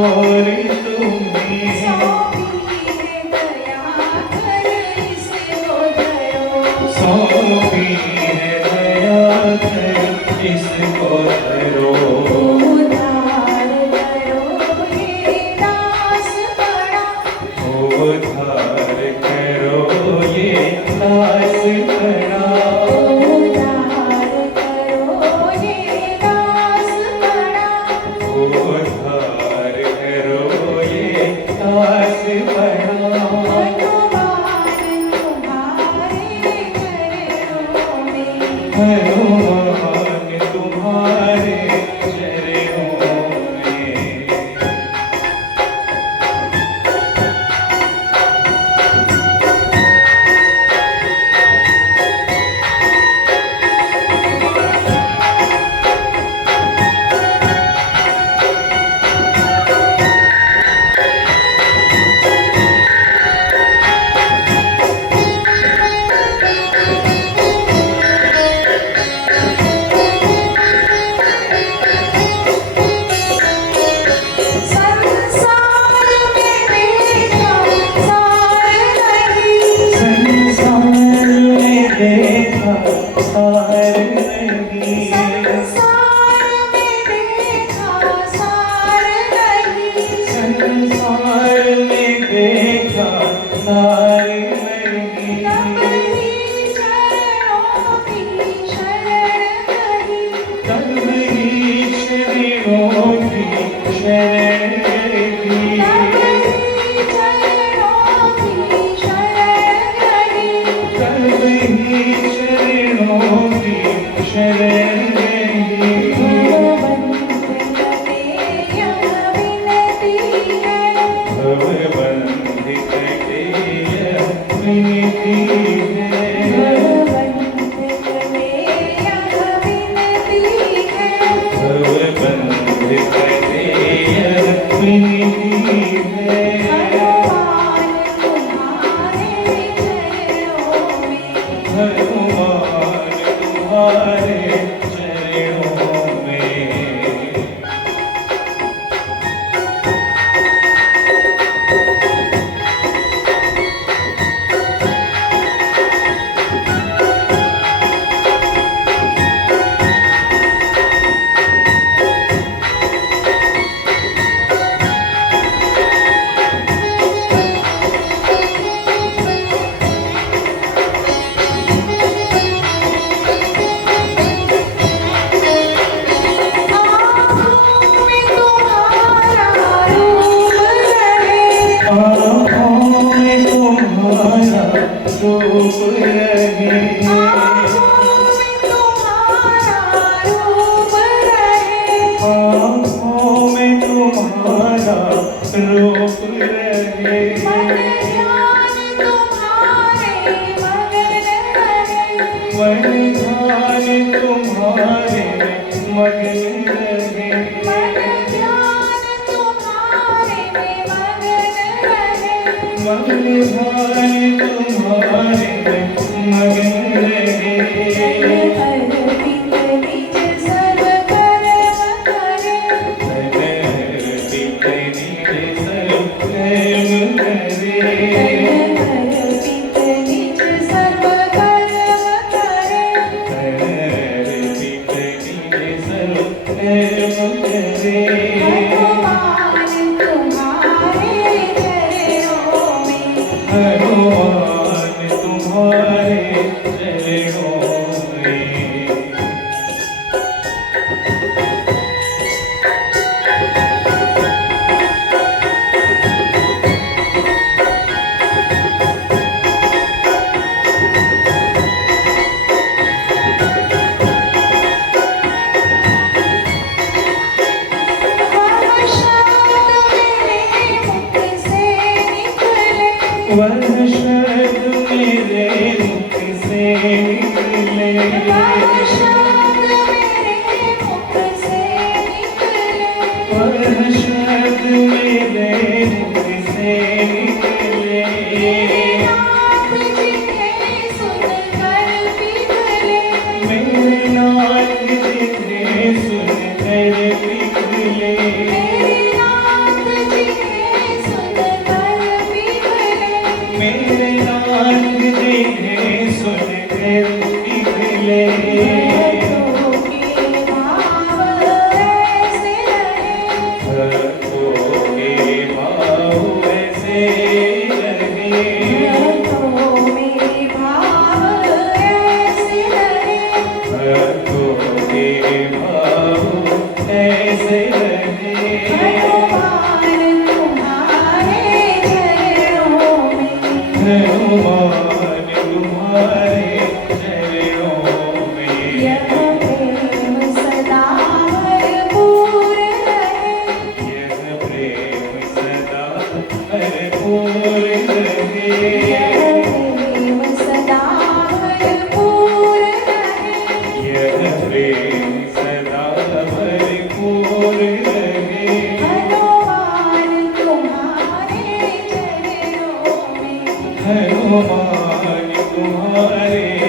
और तुम्हें सौंपी है दया कर इसको धरो। उद्धार करो ये दास पड़ा, उद्धार करो ये दास पड़ा। उद्धार करो ये दास पड़ा, उद्धार करो ये दास पड़ा। हनुमान तुम्हारे चरणों में, हनुमान तुम्हारे चरणों में। संसार में देखा सार नहीं, संसार में देखा सार नहीं। संसार में देखा सार नहीं, संसार में देखा सार नहीं। तब ही चरणों की शरण गई, तब ही शरणों की शरण गई। तब ही चरणों की शरण गई। तब ही शरणों की शरण गई। भगवंत कटे यह विनती है, भवबंध कटे यह विनती है। भगवंत कटे यह विनती है, भवबंध कटे यह विनती है। हनुमान तुम्हारे चरणों में, हनुमान तुम्हारे चरणों में। आँखों में तुम्हारा रूप रहे, आँखों में तुम्हारा रूप रहे। आँखों में तुम्हारा रूप रहे, आँखों में तुम्हारा रूप रहे। मन ध्यान तुम्हारे मगन रहे, मन ध्यान तुम्हारे मगन रहे। मन ध्यान तुम्हारे मगन रहे। मन ध्यान तुम्हारे मगन रहे। अर्पित निज सर्व कर्म करे, अर्पित निज सर्व कर्म करे। अर्पित निज सर्व कर्म करे, अर्पित निज सर्व कर्म करे। हनुमान तुम्हारे चरणों में, हनुमान तुम्हारे चरणों में। वह शब्द मेरे मुख से निकले, वह शब्द मेरे मुख से निकले। वह शब्द मेरे मुख से निकले, वह शब्द मेरे मुख से निकले। मेरे नाथ जिन्हें सुनकर पिघले, मेरे नाथ जिन्हें सुनकर पिघले। मेरे नाथ हनुमान तुम्हारे